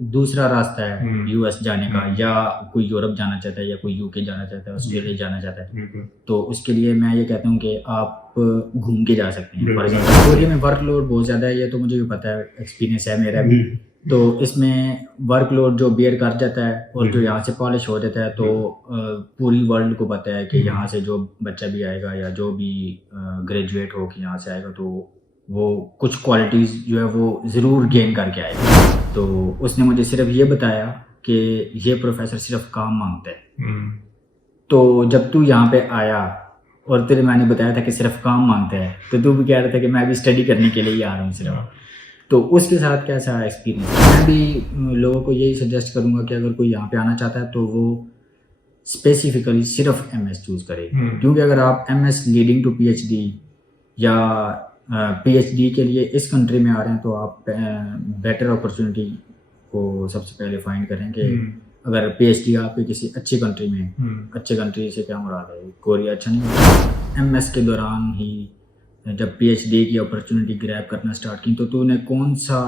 دوسرا راستہ ہے یو ایس جانے کا، یا کوئی یورپ جانا چاہتا ہے، یا کوئی یو کے جانا چاہتا ہے، آسٹریلیا جانا چاہتا ہے، تو اس کے لیے میں یہ کہتا ہوں کہ آپ گھوم کے جا سکتے ہیں. فار ایگزامپل کوریا میں ورک لوڈ بہت زیادہ ہے، یہ تو مجھے بھی پتہ ہے، ایکسپیرینس ہے میرا بھی. تو اس میں ورک لوڈ جو بیئر کر جاتا ہے اور جو یہاں سے پالش ہو جاتا ہے، تو پوری ورلڈ کو پتہ ہے کہ یہاں سے جو بچہ بھی آئے گا یا جو بھی گریجویٹ ہو کے یہاں سے آئے گا، تو وہ کچھ کوالٹیز جو ہے وہ ضرور گین کر کے آئے گا. تو اس نے مجھے صرف یہ بتایا کہ یہ پروفیسر صرف کام مانگتا ہے. تو جب تو یہاں پہ آیا اور تیرے میں نے بتایا تھا کہ صرف کام مانگتا ہے، تو بھی کہہ رہا تھا کہ میں بھی اسٹڈی کرنے کے لیے ہی آ رہا ہوں صرف. تو اس کے ساتھ کیسا ایکسپیرینس؟ میں بھی لوگوں کو یہی سجیسٹ کروں گا کہ اگر کوئی یہاں پہ آنا چاہتا ہے تو وہ اسپیسیفکلی صرف ایم ایس چوز کرے. کیونکہ اگر آپ M S leading to P H D یا پی ایچ ڈی کے لیے اس کنٹری میں آ رہے ہیں، تو آپ بیٹر اپرچونیٹی کو سب سے پہلے فائنڈ کریں کہ اگر پی ایچ ڈی آپ کے کسی اچھی کنٹری میں، اچھے کنٹری سے کیا مراد ہے، کوریا اچھا نہیں. ایم ایس کے دوران ہی جب پی ایچ ڈی کی اپرچونیٹی گریب کرنا اسٹارٹ کی، تو نے کون سا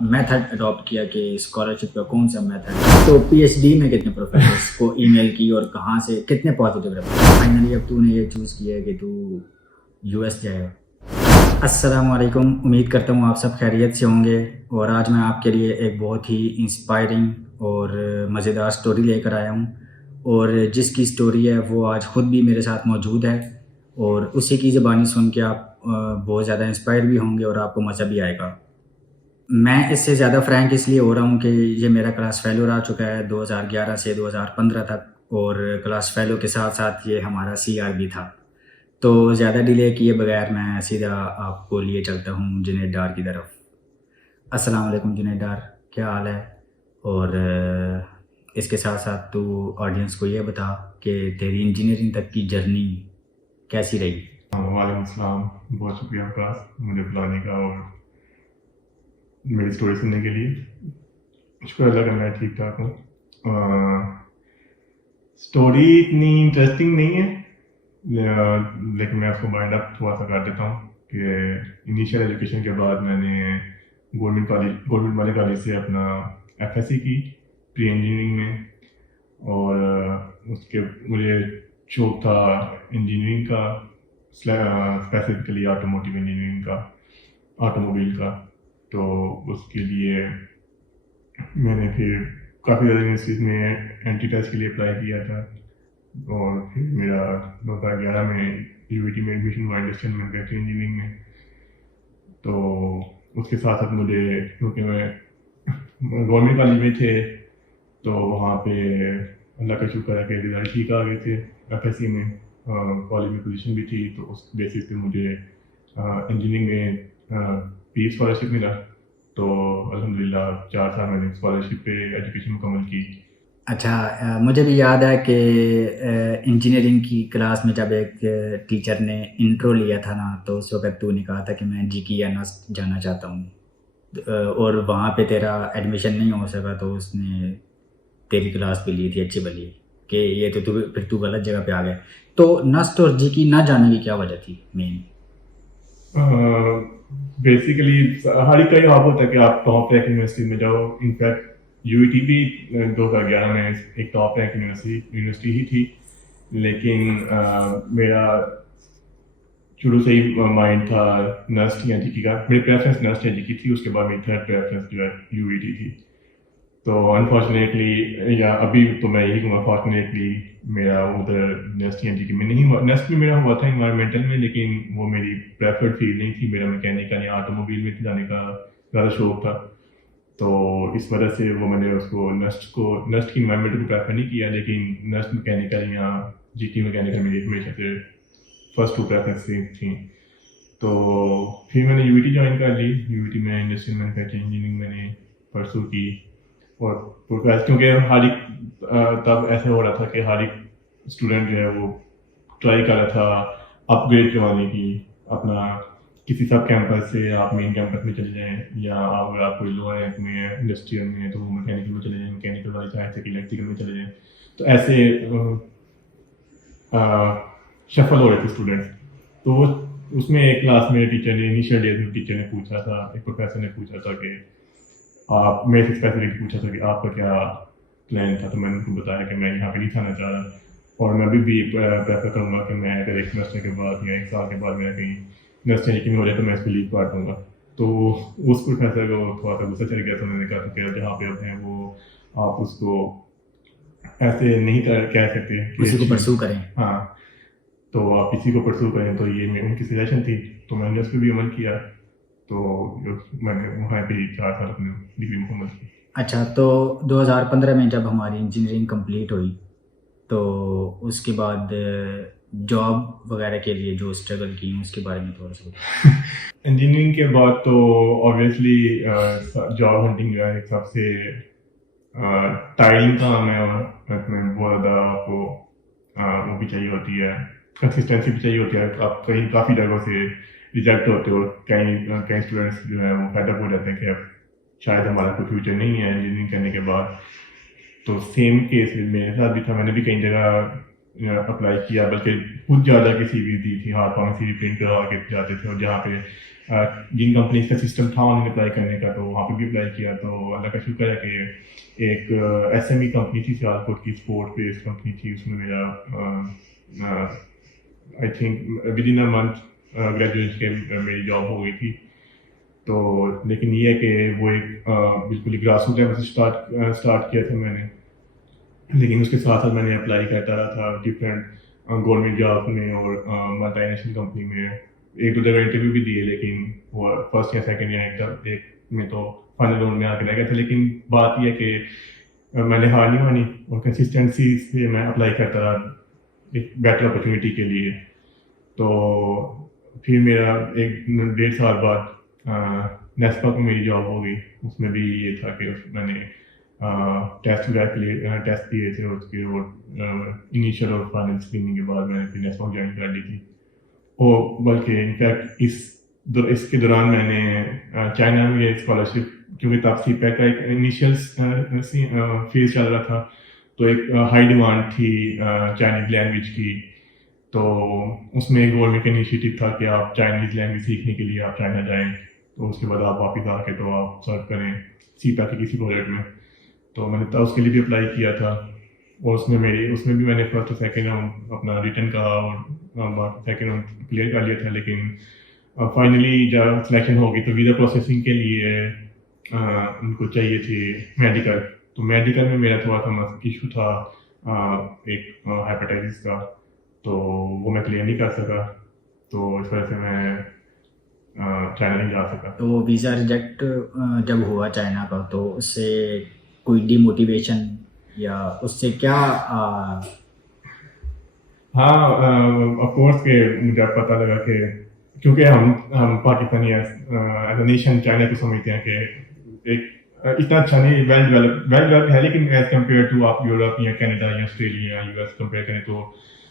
میتھڈ اڈاپٹ کیا کہ اسکالرشپ کا کون سا میتھڈ؟ تو پی ایچ ڈی میں کتنے پروفیسرس کو ای میل کی اور کہاں سے کتنے پازیٹیو رہے؟ فائنلی اب تو نے یہ چوز کیا ہے کہ تو یو ایس جائے گا. السلام علیکم، امید کرتا ہوں آپ سب خیریت سے ہوں گے، اور آج میں آپ کے لیے ایک بہت ہی انسپائرنگ اور مزیدار سٹوری لے کر آیا ہوں، اور جس کی سٹوری ہے وہ آج خود بھی میرے ساتھ موجود ہے، اور اسی کی زبانی سن کے آپ بہت زیادہ انسپائر بھی ہوں گے اور آپ کو مزہ بھی آئے گا. میں اس سے زیادہ فرینک اس لیے ہو رہا ہوں کہ یہ میرا کلاس فیلو رہ چکا ہے 2011 سے 2015 تک، اور کلاس فیلو کے ساتھ ساتھ یہ ہمارا سی آر بھی تھا. تو زیادہ ڈیلے کیے بغیر میں سیدھا آپ کو لیے چلتا ہوں جنید ڈار کی طرف. السلام علیکم جنید ڈار، کیا حال ہے؟ اور اس کے ساتھ ساتھ تو آڈینس کو یہ بتا کہ تیری انجینئرنگ تک کی جرنی کیسی رہی؟ وعلیکم السلام، بہت شکریہ وکاس مجھے بلانے کا اور میری اسٹوری سننے کے لیے. شکر اللہ کا میں ٹھیک ٹھاک ہوں. اسٹوری اتنی انٹرسٹنگ نہیں ہے، لیکن میں اس کو مائنڈ اپ تھوڑا سا کر دیتا ہوں کہ انیشیل ایجوکیشن کے بعد میں نے گورنمنٹ والے کالج سے اپنا ایف ایس سی کی پری انجینئرنگ میں، اور اس کے مجھے شوق تھا انجینئرنگ کا، اسپیسیفکلی آٹوموٹیو انجینئرنگ کا، آٹوموبائل کا. تو اس کے لیے میں نے پھر کافی زیادہ یونیورسٹیز میں اینٹری ٹیسٹ کے لیے اپلائی کیا تھا، اور پھر میرا 2011 میں یو وی ٹی میں ایڈمیشن ہوا انڈسٹریل مینوفیکچرنگ انجینئرنگ میں. تو اس کے ساتھ ساتھ مجھے، کیونکہ میں گورنمنٹ کالج میں تھے تو وہاں پہ اللہ کا شکر ہے کہ رزلٹ ٹھیک آ گئے تھے ایف ایس سی میں، کالج میں پوزیشن بھی تھی، تو اس بیسس پہ مجھے انجینئرنگ میں پی اسکالرشپ ملا. تو الحمدللہ 4 سال میں نے اسکالرشپ پہ ایجوکیشن مکمل کی. اچھا، مجھے بھی یاد ہے کہ انجینئرنگ کی کلاس میں جب ایک ٹیچر نے انٹرو لیا تھا نا، تو اس وقت تو نے کہا تھا کہ میں جی کی یا نسٹ جانا چاہتا ہوں، اور وہاں پہ تیرا ایڈمیشن نہیں ہو سکا، تو اس نے تیری کلاس بھی لی تھی اچھی بلی کہ یہ تو پھر تو غلط جگہ پہ آ گیا. تو نسٹ اور جی کی نہ جانے کی کیا وجہ تھی مین؟ بیسیکلی ہر ایک کا یہ خواب ہوتا ہے کہ آپ ٹاپ رینک یونیورسٹی میں جاؤ. انفیکٹ یو ای ٹی بھی 2011 میں ایک ٹاپ رینک یونیورسٹی ہی تھی، لیکن میرا شروع سے ہی مائنڈ تھا نسٹ یا جی کی کا. میری پریفرنس نسٹ یا جی کی تھی، اس کے بعد میری تھرڈ پریفرنس جو ہے یو ای ٹی تھی. تو انفارچونیٹلی، یا ابھی تو میں یہی کہوں انفارچونیٹلی، میرا ادھر نیسٹ یا جی کی میں نہیں ہوا. نیسٹ میں میرا ہوا تھا انوائرمنٹل میں، لیکن وہ میری پریفرڈ فیلڈ نہیں تھی. میرا میکینیکل یا آٹوموبائل میں جانے کا زیادہ شوق تھا، تو اس وجہ سے وہ میں نے اس کو نیسٹ کی انوائرمنٹ کو پریفر نہیں کیا. لیکن نیسٹ میکینیکل یا جی کی میکینیکل میری ہمیشہ سے فرسٹ 2 پریفرنس تھیں. تو پھر میں نے یو ای ٹی جوائن کر لی. یو ای ٹی میں انڈسٹریل مینوفیکچرنگ انجینئرنگ میں نے پرسو کی، اور کیونکہ ہر ایک تب ایسا ہو رہا تھا کہ ہر ایک اسٹوڈنٹ جو ہے وہ ٹرائی کر رہا تھا اپ گریڈ کروانے کی اپنا، کسی سب کیمپس سے آپ مین کیمپس میں چلے جائیں، یا اگر آپ کوئی لوور رینک میں ہے انڈسٹریل میں تو میکینیکل میں چلے جائیں، میکینیکل والی چاہے سے الیکٹریکل میں چلے جائیں. تو ایسے شفل ہو رہے تھے اسٹوڈنٹس. تو اس میں ایک کلاس میں ٹیچر نے انیشیل ڈیز میں ٹیچر نے پوچھا تھا، ایک پروفیسر نے پوچھا تھا کہ آپ میرے سے اسپیسیفکلی پوچھا تھا کہ آپ کا کیا پلان تھا، تو میں نے ان کو بتایا کہ میں یہاں پہ نہیں تھانا چاہ رہا، اور میں بھی پریفر کروں گا کہ میں اگر ایک سیمسٹر کے بعد یا 1 سال کے بعد میرا کہیں یونیورسٹی یقین ہو جائے تو میں اس پہ لیو کاٹ دوں گا. تو اس پروفیسر کو تھوڑا سا غصہ چل گیا، تو میں نے کہا کہ جہاں پہ اب ہیں وہ آپ اس کو ایسے نہیں کہہ سکتے کہ اسی کو پرسو کریں. ہاں، تو آپ اسی کو پرسو کریں. تو یہ ان کی سجیشن تھی، تو میں نے اس پہ بھی عمل کیا. تو میں نے وہاں پہ 4 سال اپنے ڈگری مکمل کی. اچھا، تو 2015 میں جب ہماری انجینئرنگ کمپلیٹ ہوئی تو اس کے بعد جاب وغیرہ کے لیے جو اسٹرگل کی اس کے بارے میں تھوڑا سا بتائیں. انجینئرنگ کے بعد تو آبویسلی جاب ہنٹنگ جو ہے ایک سب سے ٹائرنگ کام ہے، اور اس میں بہت زیادہ آپ کو وہ بھی چاہیے ہوتی ہے، کنسسٹنسی بھی چاہیے ہوتی ہے. آپ کہیں کافی جگہوں سے ریجیکٹ ہوتے ہو، کہیں اسٹوڈنٹس جو ہیں وہ فیڈ اپ ہو جاتے ہیں کہ اب شاید ہمارا کوئی فیوچر نہیں ہے انجینئرنگ کرنے کے بعد. تو سیم کیس میرے ساتھ بھی تھا، میں نے بھی کئی جگہ اپلائی کیا، بلکہ خود جا کے سی وی دی تھی، ہارڈ کاپی سی وی پرنٹ کروا کے جاتے تھے، اور جہاں پہ جن کمپنیز کا سسٹم تھا انہیں اپلائی کرنے کا تو وہاں پہ بھی اپلائی کیا. تو اللہ کا شکر ہے کہ ایک ایس ایم ای کمپنی تھی سیالکوٹ کی، اسپورٹ بیسڈ کمپنی تھی. اس میں میرا I think with in a month graduation کے میری جاب ہو گئی تھی. تو لیکن یہ ہے کہ وہ ایک بالکل گراس روٹ لیول سے اسٹارٹ کیا تھا میں نے، لیکن اس کے ساتھ ساتھ میں نے اپلائی کرتا رہا تھا ڈفرینٹ گورنمنٹ جاب میں اور ملٹی نیشنل کمپنی میں. 1-2 جگہ انٹرویو بھی دیے، لیکن وہ فرسٹ یا سیکنڈ یا ایک میں تو فائنل راؤنڈ میں آ کے رہ گئے تھے. لیکن بات یہ ہے کہ میں نے ہار نہیں مانی اور کنسسٹنسی سے میں اپلائی کرتا رہا ایک بیٹر اپرچونیٹی کے لیے. تو پھر میرا 1-1.5 سال بعد نیسپا کو میری جاب ہو گئی. اس میں بھی یہ تھا کہ میں نے ٹیسٹ دیے تھے، اور اس کے انیشیل اور فائنل اسکریننگ کے بعد میں نے پھر نیسپا جوائن کر لی تھی. بلکہ انفیکٹ اس کے دوران میں نے چائنا میں یہ اسکالرشپ، کیونکہ تب سی پیک کا ایک انیشیل فیز چل رہا تھا، تو ایک ہائی ڈیمانڈ تھی چائنیز لینگویج کی. تو اس میں گورنمنٹ کا انیشیٹو تھا کہ آپ چائنیز لینگویج سیکھنے کے لیے آپ چائنا جائیں، تو اس کے بعد آپ واپس آ کے تو آپ سرو کریں سی پیک کے کسی پروجیکٹ میں. تو میں نے اس کے لیے بھی اپلائی کیا تھا، اور اس میں بھی میں نے فرسٹ اور سیکنڈ راؤنڈ اپنا ریٹن کا اور سیکنڈ راؤنڈ کلیئر کر لیا تھا. لیکن فائنلی جب سلیکشن ہو گئی تو ویزا پروسیسنگ کے لیے ان کو چاہیے تھی میڈیکل. تو میڈیکل میں میرا تھوڑا سا ایشو تھا ایک ہیپاٹائٹس کا، تو وہ میں کلیئر نہیں کر سکا. تو اس وجہ سے میں چائنا نہیں جا سکا. تو ویزا ریجیکٹ جب ہوا چائنا کا، تو اس سے کوئی ڈی موٹیویشن یا اس سے کیا؟ ہاں آف کورس کہ مجھے پتہ لگا کہ کیونکہ ہم Pakistani as a nation China کو سمجھتے ہیں کہ ایک اتنا اچھا نہیں، ویل ڈیولپڈ ہے، لیکن ایز کمپیئر ٹو آپ یورپ یا کینیڈا یا آسٹریلیا یا یو ایس کمپیئر کریں تو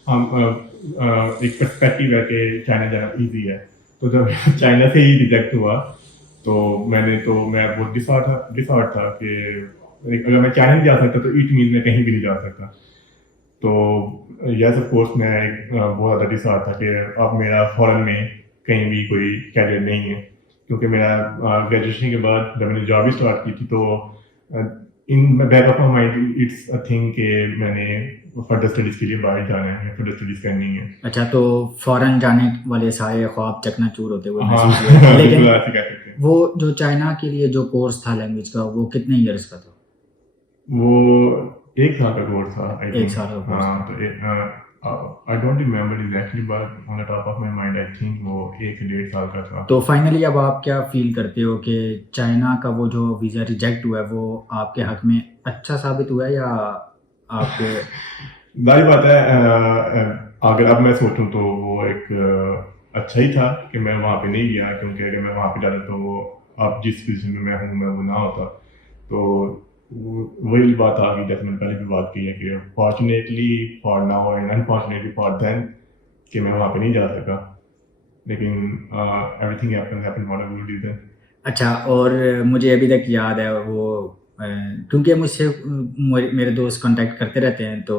ہم ایک پرسپیکٹیو ہے کہ چائنا جانا ایزی ہے. تو جب چائنا سے ہی ریجیکٹ ہوا تو میں بہت ڈسہارٹ تھا کہ اگر میں چائنا نہیں جا سکتا تو اٹ مینز میں کہیں بھی نہیں جا سکتا. تو یس آف کورس میں بہت زیادہ ڈسہارٹ تھا کہ اب میرا فورن میں کہیں بھی کوئی کیریئر نہیں ہے، کیونکہ میرا گریجویشن کے بعد جب میں نے جاب ہی اسٹارٹ کی تھی تو in back of my mind it's a thing کہ میں نے فردر اسٹڈیز کے لیے باہر جانا ہے، فردر اسٹڈیز کرنی ہے. اچھا، تو فورن جانے والے سارے خواب چکنا چور ہوتے ہوئے، لیکن وہ جو چائنا کے لیے جو کورس تھا لینگویج کا، وہ کتنے ایئرس کا تھا؟ وہ 1 سال کا کورس تھا. 1 سال کا کورس. ہاں، تو I don't remember exactly, but on the top of my mind I think وہ 1 سے 1.5 سال کا تھا. تو فائنلی اب آپ کیا فیل کرتے ہو کہ چائنا کا وہ جو ویزا ریجیکٹ ہوا ہے وہ آپ کے حق میں اچھا ثابت ہوا ہے یا آپ کے؟ ظاہر بات ہے اگر اب میں سوچوں تو وہ ایک اچھا ہی تھا کہ میں وہاں پہ نہیں گیا، کیونکہ اگر میں وہاں پہ جاتا تو اب جس پوزیشن میں ہوں میں وہ نہ ہوتا. تو وہی بات آ گئی جیسے میں نے پہلے بھی بات کی ہے کہ fortunately for now and unfortunately for then کہ میں وہاں پہ نہیں جا سکا. لیکن everything happen for a good reason. اچھا، اور مجھے ابھی تک یاد ہے وہ، کیونکہ مجھ سے میرے دوست کانٹیکٹ کرتے رہتے ہیں تو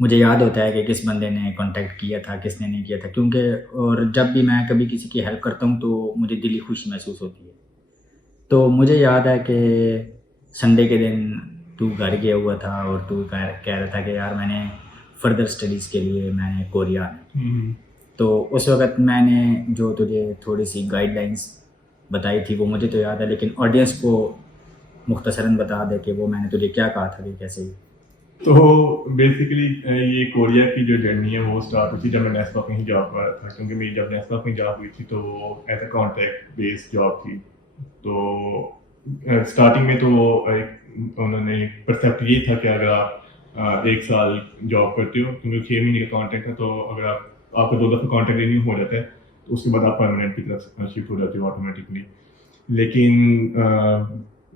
مجھے یاد ہوتا ہے کہ کس بندے نے کانٹیکٹ کیا تھا، کس نے نہیں کیا تھا، کیونکہ اور جب بھی میں کبھی کسی کی ہیلپ کرتا ہوں تو مجھے دلی خوشی محسوس ہوتی ہے. تو مجھے یاد ہے کہ سنڈے کے دن تو گھر گیا ہوا تھا اور تو کہہ رہا تھا کہ یار میں نے فردر اسٹڈیز کے لیے میں نے کوریا آنا. تو اس وقت میں نے جو تجھے تھوڑی سی گائیڈ لائنس بتائی تھی وہ مجھے تو یاد ہے, لیکن آڈینس کو مختصراً بتا دے کہ وہ میں نے تجھے کیا کہا تھا کہ کیسے. تو بیسیکلی یہ کوریا کی جو جرنی ہے وہ اسٹارٹ ہوئی تھی جب میں نیسپا میں ہی جاب کر رہا تھا, کیونکہ میری جب نیسپا میں جاب ہوئی تھی تو وہ as a contract base job تھی. تو اسٹارٹنگ میں تو انہوں نے پرسیپٹ یہ تھا کہ اگر آپ 1 سال جاب کرتے ہو, کیونکہ 6 مہینے کا کانٹریکٹ ہے, تو اگر آپ کا 2 دفعہ کانٹریکٹ رینیو ہو جاتا ہے تو اس کے بعد آپ پرماننٹ کی طرف شفٹ ہو جاتے ہو آٹومیٹکلی. لیکن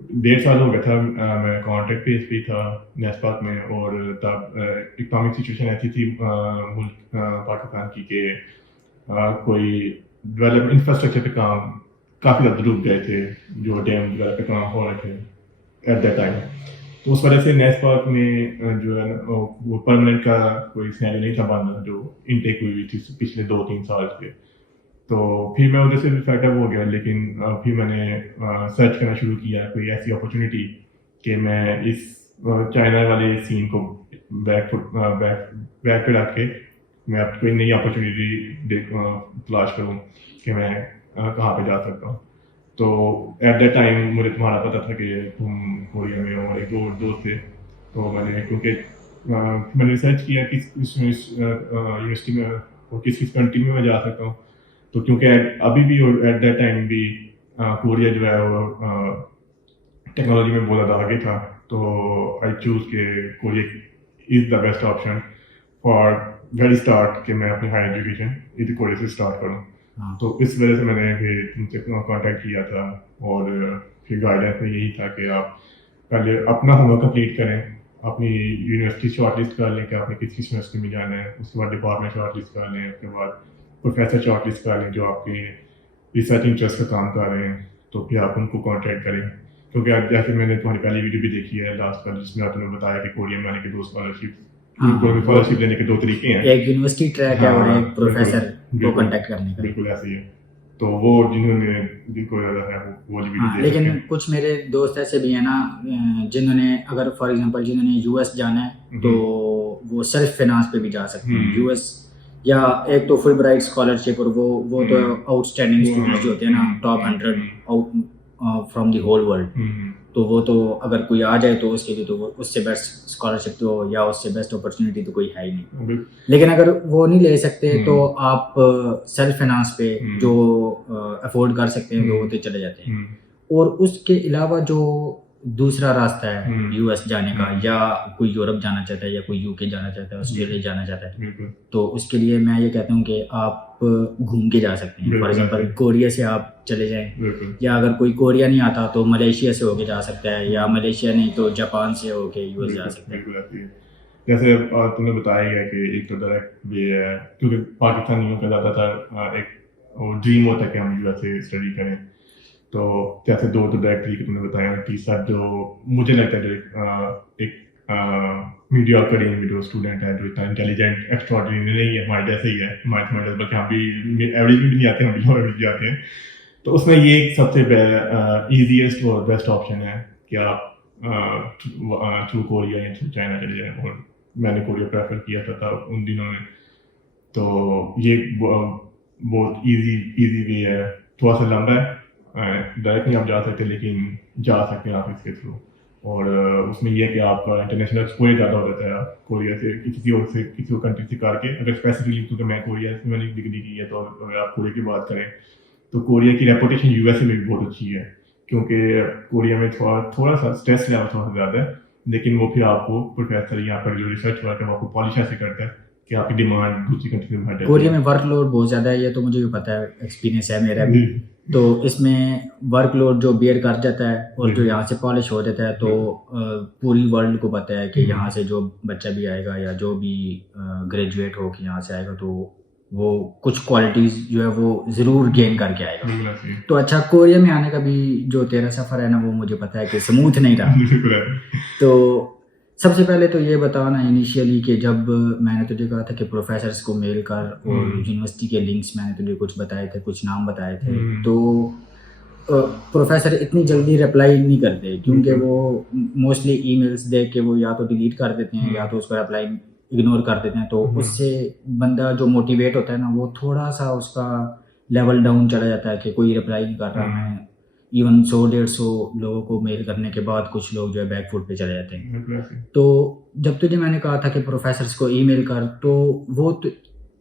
1.5 سال ہو گیا تھا میں کانٹریکٹ بیس پہ تھا نیسپاک میں, اور تب اکنامک سچویشن ایسی تھی ملک پاکستان کی کہ کوئی ڈیولپ انفراسٹرکچر پہ کام کافی زیادہ رک گئے تھے, جو ڈیم ڈیولپ پہ کام ہو رہے تھے ایٹ دیٹ ٹائم. تو اس وجہ سے نیسپاک میں جو ہے وہ پرماننٹ کا کوئی سینیریو نہیں تھا بننا, جو انٹیک ہوئی تھی پچھلے 2-3 سال سے. تو پھر میں ادھر سے بھی فیڈ اپ ہو گیا, لیکن پھر میں نے سرچ کرنا شروع کیا کوئی ایسی اپرچونیٹی کہ میں اس چائنا والے سین کو بیک پہ رکھ کے میں اب کوئی نئی اپرچونیٹی تلاش کروں کہ میں کہاں پہ جا سکتا ہوں. تو ایٹ دیٹ ٹائم مجھے تمہارا پتہ تھا کہ تم کوریا میں ہو, اور ایک اور دوست تھے. تو میں نے کیونکہ میں نے ریسرچ کیا کس یونیورسٹی میں اور کس کنٹری میں جا سکتا ہوں. تو کیونکہ ابھی بھی ایٹ دیٹ ٹائم بھی کوریا جو ہے وہ ٹیکنالوجی میں بہت زیادہ آگے تھا, تو آئی چوز کہ Korea is the best option for very start کہ میں اپنی ہائر ایجوکیشن ادھر کوریا سے اسٹارٹ کروں. تو اس وجہ سے میں نے پھر تم سے کانٹیکٹ کیا تھا, اور پھر گائیڈنس میں یہی تھا کہ آپ پہلے اپنا ہوم ورک کمپلیٹ کریں, اپنی یونیورسٹی شارٹ لسٹ کر لیں کہ آپ نے کس یونیورسٹی میں جانا ہے, اس کے بعد ڈپارٹمنٹ شارٹ لسٹ کر لیں, اس کے بعد پروفیسر شارٹ لسٹ کر لیں جو آپ کے ریسرچ انٹرسٹ کا کام کر رہے ہیں, تو پھر آپ ان کو کانٹیکٹ کریں. کیونکہ جیسے میں نے تمہاری پہلی ویڈیو بھی دیکھی ہے لاسٹ پر, جس میں آپ نے بتایا کہ کوریا میں آنے کے 2 اسکالرشپ لینے کے 2 طریقے ہیں, ایک یونیورسٹی ٹریک ہے اور ایک پروفیسر کو کانٹیکٹ کرنے کا. بالکل ایسے ہی ہے. تو وہ جن کو زیادہ ہے وہ بھی. لیکن کچھ میرے دوست ایسے بھی ہیں نا جنہوں نے اگر فار ایگزامپل جنہوں نے یو ایس جانا ہے تو وہ سیلف فائنانس پہ بھی جا سکتے ہیں یو ایس, یا ایک تو فل برائٹ اسکالرشپ, اور وہ تو آؤٹ اسٹینڈنگ اسٹوڈنٹس جو ہوتے ہیں نا top 100 out from the whole world, تو وہ تو اگر کوئی آ جائے تو اس کے لیے تو اس سے بیسٹ اسکالرشپ تو یا اس سے بیسٹ اپرچونیٹی تو کوئی ہے ہی نہیں. لیکن اگر وہ نہیں لے سکتے تو آپ سیلف فائنانس پہ جو افورڈ کر سکتے ہیں تو وہ تو چلے جاتے ہیں. اور اس کے علاوہ جو دوسرا راستہ ہے یو ایس جانے کا, یا کوئی یورپ جانا چاہتا ہے, یا کوئی یو کے جانا چاہتا ہے, آسٹریلیا جانا چاہتا ہے, تو اس کے لیے میں یہ کہتا ہوں کہ آپ گھوم کے جا سکتے ہیں. فار ایگزامپل کوریا سے آپ چلے جائیں, یا اگر کوئی کوریا نہیں آتا تو ملیشیا سے ہو کے جا سکتا ہے, یا ملیشیا نہیں تو جاپان سے ہو کے یو ایس جا سکتا ہے. جیسے تم نے بتایا ہے کہ ایک تو ڈائریکٹ وے ہے, کیونکہ پاکستانیوں کا زیادہ تر ایک ڈریم ہوتا ہے کہ ہم یو ایس سے اسٹڈی کریں. تو جیسے 2 تو ڈائریکٹ طریقے تم نے بتایا, تیسرا جو مجھے لگتا ہے جو ایک میڈیا اکیڈمی جو اسٹوڈنٹ ہے جو اتنا انٹیلیجنٹ ایکسٹراڈنری نہیں ہے ہمارے جیسے ہی ہے, ہمارے بلکہ ہم بھی ایوریج بھی نہیں آتے, ہم بھی لو ایوریج بھی آتے ہیں. تو اس میں یہ ایک سب سے ایزیسٹ اور بیسٹ آپشن ہے کہ آپ تھرو کوریا یا تھرو چائنا چلے جائیں, اور میں نے کوریا پریفر کیا تھا ان دنوں میں. تو یہ بہت ایزی وے ہے, تھوڑا سا لمبا ہے, ڈائریکٹ نہیں آپ جا سکتے لیکن جا سکتے ہیں آپ اس کے تھرو. اور اس میں یہ ہے کہ آپ کا انٹرنیشنل ایکسپوجر زیادہ ہو جاتا ہے کوریا سے کسی اور کنٹری سے کر کے. اگر اسپیسیفکلی کیونکہ میں کوریا سے میں نے ڈگری کی ہے, تو اگر آپ کوریا کی بات کریں تو کوریا کی ریپوٹیشن یو ایس اے میں بھی بہت اچھی ہے, کیونکہ کوریا میں تھوڑا سا اسٹریس لیول تھوڑا سا زیادہ ہے, لیکن وہ پھر آپ کو پروفیسر یہاں پر جو ریسرچ ورک ہے وہ آپ کو پالیش ایسے کرتا ہے کہ آپ کی ڈیمانڈ دوسری کنٹری میں بڑھ جاتی ہے. کوریا میں ورک لوڈ بہت زیادہ ہے, یہ تو مجھے بھی پتہ ہے, ایکسپیرینس ہے میرا بھی. تو اس میں ورک لوڈ جو بیئر کر جاتا ہے اور جو یہاں سے پالش ہو جاتا ہے, تو پوری ورلڈ کو پتہ ہے کہ یہاں سے جو بچہ بھی آئے گا یا جو بھی گریجویٹ ہو کے یہاں سے آئے گا تو وہ کچھ کوالٹیز جو ہے وہ ضرور گین کر کے آئے گا. تو اچھا, کوریا میں آنے کا بھی جو تیرا سفر ہے نا وہ مجھے پتہ ہے کہ سموتھ نہیں رہا. تو سب سے پہلے تو یہ بتانا انیشیلی کہ جب میں نے تجھے کہا تھا کہ پروفیسرس کو میل کر, اور یونیورسٹی کے لنکس میں نے تجھے کچھ بتائے تھے, کچھ نام بتائے تھے, تو پروفیسر اتنی جلدی رپلائی نہیں کرتے کیونکہ وہ موسٹلی ای میلس دیکھ کے وہ یا تو ڈیلیٹ کر دیتے ہیں یا تو اس کا رپلائی اگنور کر دیتے ہیں. تو اس سے بندہ جو موٹیویٹ ہوتا ہے نا وہ تھوڑا سا اس کا لیول ڈاؤن چلا جاتا ہے کہ کوئی رپلائی نہیں کر رہا. میں ایون 100-150 لوگوں کو میل کرنے کے بعد کچھ لوگ جو ہے بیک فوٹ پہ چلے جاتے ہیں. تو جب تجھے میں نے کہا تھا کہ پروفیسرس کو ای میل کر, تو وہ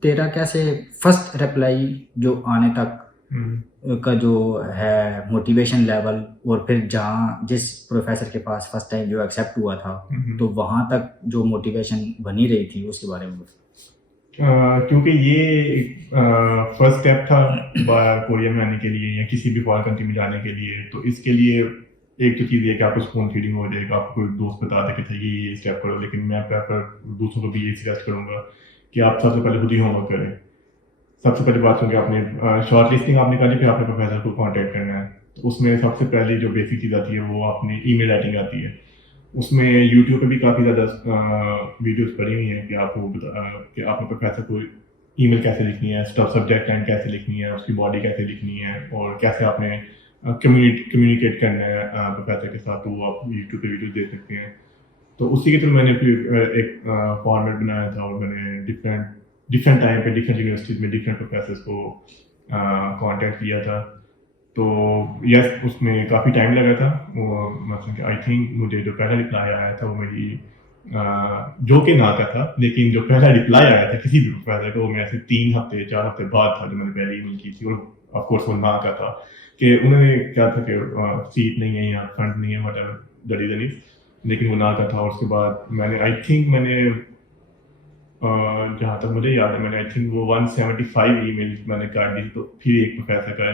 تیرا کیسے فرسٹ رپلائی جو آنے تک کا جو ہے موٹیویشن لیول, اور پھر جہاں جس پروفیسر کے پاس فرسٹ ٹائم جو ایکسیپٹ ہوا تھا تو وہاں تک جو موٹیویشن بنی رہی تھی اس کے بارے میں بتا. کیونکہ یہ فرسٹ اسٹیپ تھا کوریا میں آنے کے لیے یا کسی بھی فارن کنٹری میں جانے کے لیے. تو اس کے لیے ایک تو چیز یہ کہ آپ کو اسپون فیڈنگ ہو جائے گا, آپ کو کوئی دوست بتا دے کہ یہ اسٹیپ کرو, لیکن میں پریفر دوسروں کو بھی یہ سجیسٹ کروں گا کہ آپ سب سے پہلے خود ہی ہوم ورک کریں. سب سے پہلی بات کہ آپ نے شارٹ لسٹنگ آپ نے کر لی, پھر آپ نے پروفیسر کو کانٹیکٹ کرنا ہے. تو اس میں سب سے پہلی جو بیسک چیز آتی ہے وہ اپنی ای میل رائٹنگ آتی ہے. اس میں یوٹیوب پہ بھی کافی زیادہ ویڈیوز پڑی ہوئی ہیں کہ آپ کو کہ آپ نے پروفیسر کو ای میل کیسے لکھنی ہے, سبجیکٹ لائن کیسے لکھنی ہے, اس کی باڈی کیسے لکھنی ہے, اور کیسے آپ نے کمیونیکیٹ کرنا ہے پروفیسر کے ساتھ. تو وہ آپ یوٹیوب پہ ویڈیوز دیکھ سکتے ہیں. تو اسی کے تھرو میں نے ایک فارمیٹ بنایا تھا, اور میں نے ڈفرینٹ ٹائم پہ ڈفرینٹ یونیورسٹیز میں ڈفرینٹ پروفیسرس کو کانٹیکٹ کیا تھا. تو یس اس میں کافی ٹائم لگا تھا. وہ مثلاً کہ آئی تھنک مجھے جو پہلا رپلائی آیا تھا وہ میری جو کہ نہ کا تھا, لیکن جو پہلا رپلائی آیا تھا کسی بھی پروفیسر کو وہ میرے سے 3 ہفتے 4 ہفتے بعد تھا جو میں نے پہلے ای میل کی تھی. اور آف کورس وہ نہ کا تھا کہ انہوں نے کیا تھا کہ سیٹ نہیں ہے یا فنڈ نہیں ہے what ever the reason is, لیکن وہ نہ کا تھا. اور اس کے بعد میں نے آئی تھنک میں نے جہاں تک مجھے یاد ہے میں نے آئی تھنک وہ 175 ای میل میں نے کر دی. تو پھر ایک پروفیسر کا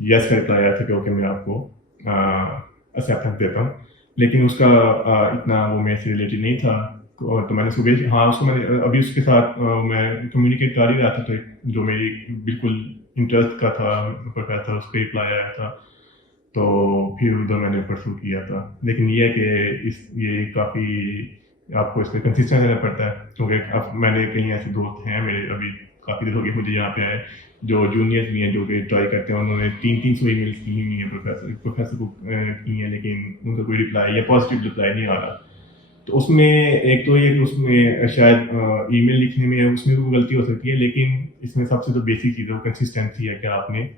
یس کا رپلائی آیا تھا کہ اوکے میں آپ کو ایکسیپٹنس دیتا ہوں, لیکن اس کا اتنا وہ میرے سے ریلیٹڈ نہیں تھا. تو میں نے صبح ہاں اس کو میں نے ابھی اس کے ساتھ میں کمیونیکیٹ کر ہی رہا تھا. تو جو میری بالکل انٹرسٹ کا تھا پروفیسر اس کا رپلائی آیا تھا, تو پھر ادھر میں نے پرسو کیا تھا. لیکن یہ کہ یہ کافی آپ کو اس میں کنسسٹنٹ رہنا پڑتا ہے, کیونکہ میں نے کئی ایسے دوست ہیں میرے ابھی کافی دن ہو گئے مجھے یہاں پہ آئے جو جونیئرز بھی ہیں جو کہ ٹرائی کرتے ہیں. انہوں نے 300 ای میلس کی ہوئی ہیں پروفیسر کو کی ہیں, لیکن ان کا کوئی رپلائی یا پازیٹیو رپلائی نہیں آ رہا. تو اس میں ایک تو یہ کہ اس میں شاید ای میل لکھنے میں اس میں بھی غلطی ہو سکتی ہے, لیکن اس میں سب سے جو بیسک چیز ہے وہ کنسسٹنسی ہے کہ آپ نے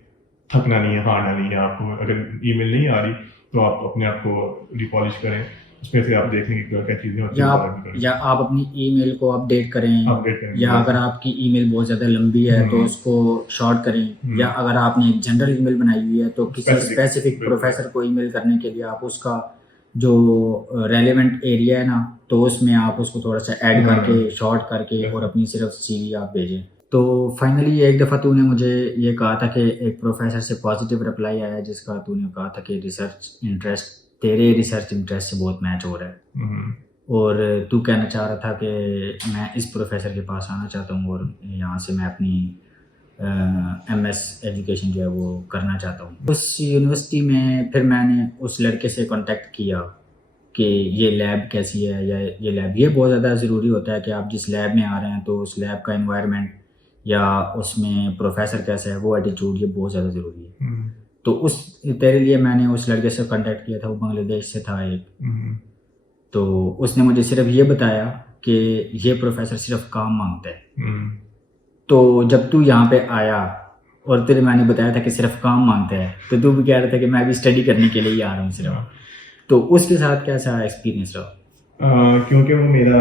تھکنا نہیں ہے, ہارنا نہیں ہے. آپ کو اگر ای میل نہیں آ رہی تو آپ اپنے آپ کو ریپالش کریں, اس میں سے آپ دیکھیں کہ کیا چیزیں یا آپ اپنی ای میل کو اپڈیٹ کریں, یا اگر آپ کی ای میل بہت زیادہ لمبی ہے تو اس کو شارٹ کریں, یا اگر آپ نے جنرل ای میل بنائی ہوئی ہے تو کسی اسپیسیفک پروفیسر کو ای میل کرنے کے لیے آپ اس کا جو ریلیونٹ ایریا ہے نا تو اس میں آپ اس کو تھوڑا سا ایڈ کر کے شارٹ کر کے اور اپنی صرف سی وی آپ بھیجیں. تو فائنلی ایک دفعہ تو نے مجھے یہ کہا تھا کہ ایک پروفیسر سے پازیٹیو رپلائی آیا جس کا تو نے کہا تھا کہ تیرے ریسرچ انٹرسٹ سے بہت میچ ہو رہا ہے, اور تو کہنا چاہ رہا تھا کہ میں اس پروفیسر کے پاس آنا چاہتا ہوں اور یہاں سے میں اپنی ایم ایس ایجوکیشن جو ہے وہ کرنا چاہتا ہوں. اس یونیورسٹی میں پھر میں نے اس لڑکے سے کانٹیکٹ کیا کہ یہ لیب کیسی ہے, یا یہ لیب یہ بہت زیادہ ضروری ہوتا ہے کہ آپ جس لیب میں آ رہے ہیں تو اس لیب کا انوائرمنٹ یا اس میں پروفیسر کیسا ہے وہ ایٹیچیوڈ یہ بہت زیادہ ضروری ہے. تو تیرے لیے میں نے اس لڑکے سے کانٹیکٹ کیا تھا, وہ بنگلہ دیش سے تھا ایک. تو اس نے مجھے صرف یہ بتایا کہ یہ پروفیسر صرف کام مانگتا ہے. تو جب تو یہاں پہ آیا اور تیرے میں نے بتایا تھا کہ صرف کام مانگتا ہے, تو بھی کہہ رہا تھا کہ میں بھی اسٹڈی کرنے کے لیے ہی آ رہا ہوں صرف. تو اس کے ساتھ کیسا ایکسپیرینس رہا؟ کیونکہ وہ میرا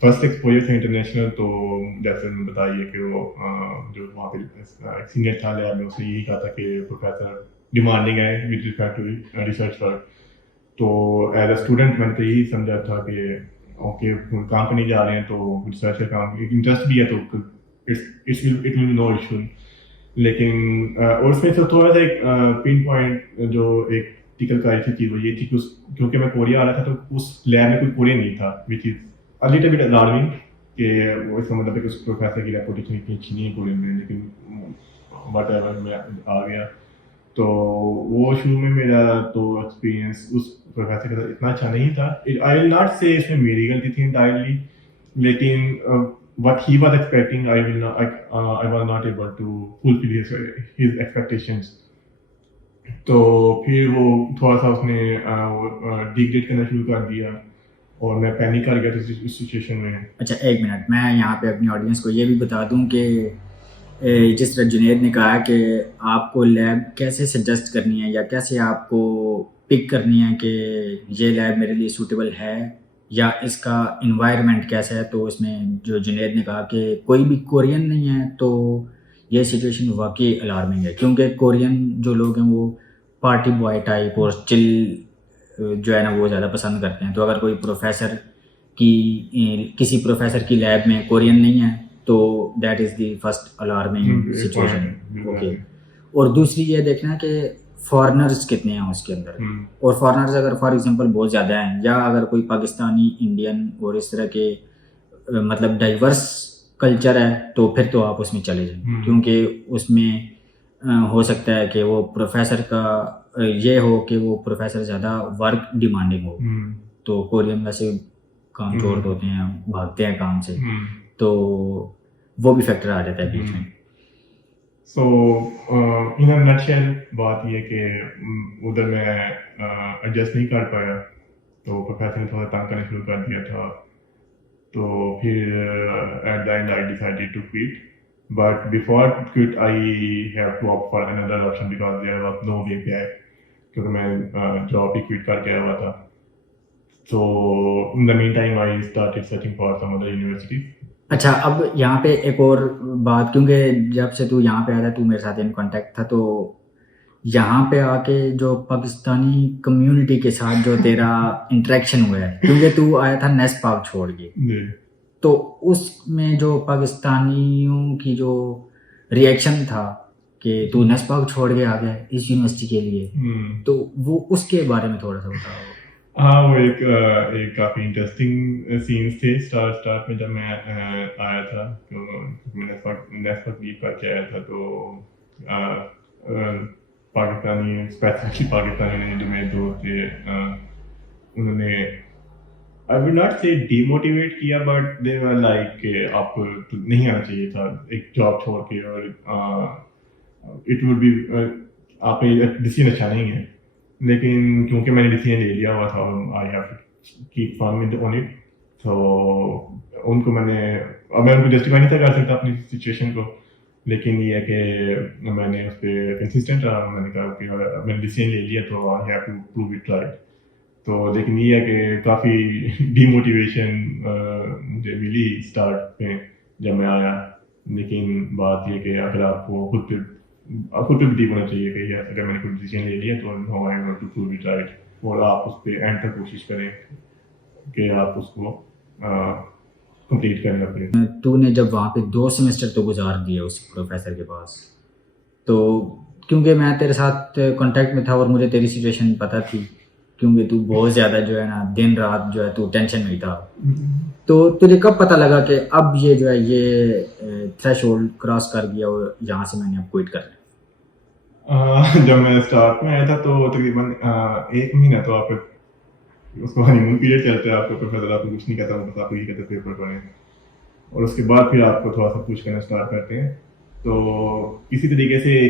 فرسٹ ایکسپوجر تھا انٹرنیشنل. تو جیسے میں بتائیے کہ وہ جو وہاں پہ سینئر تھا لیب میں اس نے یہی کہا تھا کہ پروفیسر ڈیمانڈنگ ہے with respect to research work. تو ایز اے اسٹوڈنٹ میں نے تو یہی سمجھا تھا کہ اوکے کام پہ نہیں جا رہے ہیں تو ریسرچ کا کام انٹرسٹ بھی ہے تو it will be no issue. لیکن اور اس میں سے تھوڑا سا ایک پن پوائنٹ جو ایک ٹکل کا ایسی چیز وہ یہ تھی کہ کیونکہ میں کوریا آ رہا تھا تو اس لیب میں کوئی کوریا نہیں تھا, وچ از لٹل بٹ الارمنگ کہ وہ اس کا مطلب ہے کہ اس پروفیسر کی ریپوٹیشن اتنی اچھی نہیں ہے کوریا میں. لیکن وٹ ایور میں آ گیا. تو وہ شروع میں میرا تو ایکسپیرینس اس پروفیسر کے ساتھ اتنا اچھا نہیں تھا. آئی ول ناٹ سے اس میں میری غلطی تھی انٹائرلی, لیکن what he was expecting I was not able to fulfill his expectations. تو پھر وہ تھوڑا سا اس نے ڈیگریڈ کرنا شروع کر دیا اور میں پینک کر گیا تھا اس سچویشن میں. اچھا ایک منٹ، میں یہاں پہ اپنی آڈینس کو یہ بھی بتا دوں کہ جس طرح جنید نے کہا کہ آپ کو لیب کیسے سجیسٹ کرنی ہے یا کیسے آپ کو پک کرنی ہے کہ یہ لیب میرے لیے سوٹیبل ہے یا اس کا انوائرمنٹ کیسا ہے، تو اس میں جو جنید نے کہا کہ کوئی بھی کورین نہیں ہے تو یہ سچویشن واقعی الارمنگ ہے، کیونکہ کورین جو لوگ ہیں وہ پارٹی بوائے ٹائپ اور چل جو ہے نا وہ زیادہ پسند کرتے ہیں. تو اگر کوئی پروفیسر کی کسی پروفیسر کی لیب میں کورین نہیں ہے تو that is the first alarming situation. Okay, اور دوسری یہ دیکھنا کہ فارنرز کتنے ہیں اس کے اندر، اور فارنرز اگر فار ایگزامپل بہت زیادہ ہیں یا اگر کوئی پاکستانی انڈین اور اس طرح کے مطلب ڈائیورس کلچر ہے تو پھر تو آپ اس میں چلے جائیں، کیونکہ اس میں ہو سکتا ہے کہ وہ پروفیسر کا یہ ہو کہ وہ پروفیسر زیادہ ورک ڈیمانڈنگ ہو. تو کورین ویسے کام چور ہوتے ہیں، بھاگتے ہیں کام سے، تو وہ بھی فیکٹر آ جاتا ہے بیچ میں. سو ان اے نٹ شیل بات یہ کہ ادھر میں ایڈجسٹ نہیں کر پایا تو پروفیسر نے تھوڑا تنگ کرنا شروع کر دیا تھا. تو پھر at the end I decided to quit. But before quit I have to opt for another option because there was no way back, کیونکہ میں جاب بھی کوئٹ کر کے آیا ہوا تھا. So in the meantime I started searching for some other universities. اچھا اب یہاں پہ ایک اور بات، کیونکہ جب سے تو یہاں پہ آیا تھا تو میرے ساتھ ان کانٹیکٹ تھا، تو یہاں پہ آ کے جو پاکستانی کمیونٹی کے ساتھ جو تیرا انٹریکشن ہوا ہے، کیونکہ تو آیا تھا نیس پاک چھوڑ کے، تو اس میں جو پاکستانیوں کی جو ریئیکشن تھا کہ تو نیس پاک چھوڑ کے آ گیا اس یونیورسٹی کے لیے، تو وہ اس کے بارے میں تھوڑا سا بتاؤ. ہاں وہ ایک کافی انٹرسٹنگ سینس تھے اسٹارٹ میں جب میں آیا تھا. میں نیس پاک لیو کر کے آیا تھا تو پاکستانی اسپیسیفکلی پاکستانی جو میرے دوست تھے انہوں نے I would not say demotivate کیا بٹ they were like کہ آپ کو نہیں آنا چاہیے تھا ایک جاب چھوڑ کے، اور it would be آپ کا ڈیسیژن اچھا نہیں ہے. لیکن کیونکہ میں نے ڈیسیژن لے لیا ہوا تھا I have to keep firm on it. تو ان کو میں ان کو جسٹیفائی نہیں تھا کر سکتا اپنی سچویشن کو، لیکن یہ ہے کہ میں نے اس پہ کنسسٹنٹ رہا. میں نے کہا کہ میں نے ڈیسیژن لے لیا تو I have to prove it right. تو لیکن یہ ہے کہ کافی ڈی موٹیویشن مجھے ملی اسٹارٹ میں جب میں آیا. لیکن بات یہ کہ اگر آپ کو خود پہ بلیو ہونا چاہیے کہ اگر میں نے کوئی ڈیسیژن لے لیا تو now I want to prove it right, اور آپ اس پہ اینڈ تک کوشش کریں کہ آپ اس کو کمپلیٹ کریں اپنے. تو نے جب وہاں پہ 2 سیمسٹر تو گزار دیے اس پروفیسر کے پاس، تو کیونکہ میں تیرے ساتھ کانٹیکٹ میں تھا اور مجھے تیری سچویشن پتہ تھی، کیونکہ تو بہت زیادہ جو ہے نا دن رات جو ہے تو ٹینشن میں تھا، تو تجھے کب پتہ لگا کہ اب یہ جو ہے یہ تھریش ہولڈ کراس کر گیا اور یہاں سے میں نے اب کوئٹ کرنا ہے؟ جب میں اسٹارٹ میں آیا تھا تو تقریباً 1 مہینہ تو آپ اس کو ہنی مون پیریڈ چلتا ہے. آپ کو پروفیسر آپ کو کچھ نہیں کہتا، بس آپ کو یہ کہتے پیپر پڑھیں، اور اس کے بعد پھر آپ کو تھوڑا سا پوچھ کرنا اسٹارٹ کرتے ہیں. تو اسی طریقے سے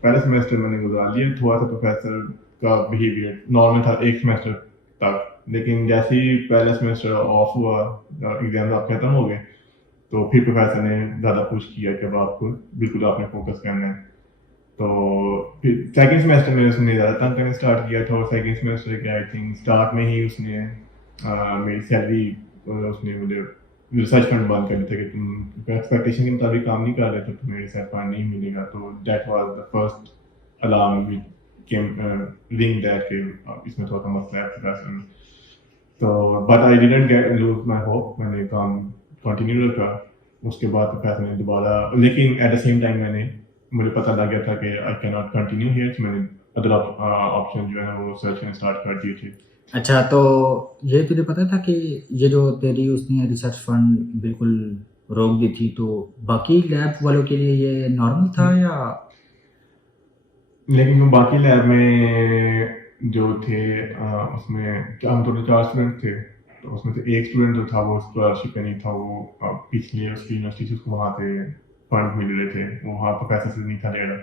پہلا سیمسٹر میں نے گزار لیا. تھوڑا سا پروفیسر کا بیہیویئر نارمل تھا ایک سیمسٹر تک، لیکن جیسے ہی پہلا سیمسٹر آف ہوا، ایگزام آپ ختم ہو گئے، تو پھر پروفیسر نے زیادہ پوچھ کیا کہ اب آپ کو بالکل آپ نے فوکس کرنا ہے. تو پھر سیکنڈ سیمسٹر میں اس نے زیادہ تنگ کرنا اسٹارٹ کیا تھا، اور سیکنڈ سیمسٹر کے آئی تھنک اسٹارٹ میں ہی اس نے میری سیلری اس نے مجھے ریسرچ فنڈ بند کر دیا تھا کہ تم ایکسپیکٹیشن کے مطابق کام نہیں کر رہے تو تمہیں ریسرچ فنڈ نہیں ملے گا. تو that was the first alarm رنگ دیٹ کہ اس میں تھوڑا سا مسئلہ ہے پروفیسر میں. تو but I didn't lose my hope, میں نے کام کنٹینیو رکھا. اس کے بعد پروفیسر نے دوبارہ، لیکن ایٹ دا سیم ٹائم مجھے پتہ لگ گیا تھا کہ آئی کی ناٹ کنٹینیو ہیئر. میں نے ادر آپشن جو ہے وہ سرچ کرنا اسٹارٹ کر دیے تھے. اچھا تو یہ تجھے پتہ تھا کہ یہ جو تیری اس نے ریسرچ فنڈ بالکل روک دی تھی تو باقی لیب والوں کے لیے یہ نارمل تھا یا؟ لیکن وہ باقی لیب میں جو تھے اس میں ہم تو 4 اسٹوڈنٹ تھے، تو اس میں سے ایک اسٹوڈنٹ جو تھا وہ اسکالرشپ پہ نہیں تھا. وہ پچھلی اس کی یونیورسٹی سے اس کو وہاں سے فنڈ مل رہے تھے، وہ وہاں پروفیسر سے نہیں تھا لے رہا.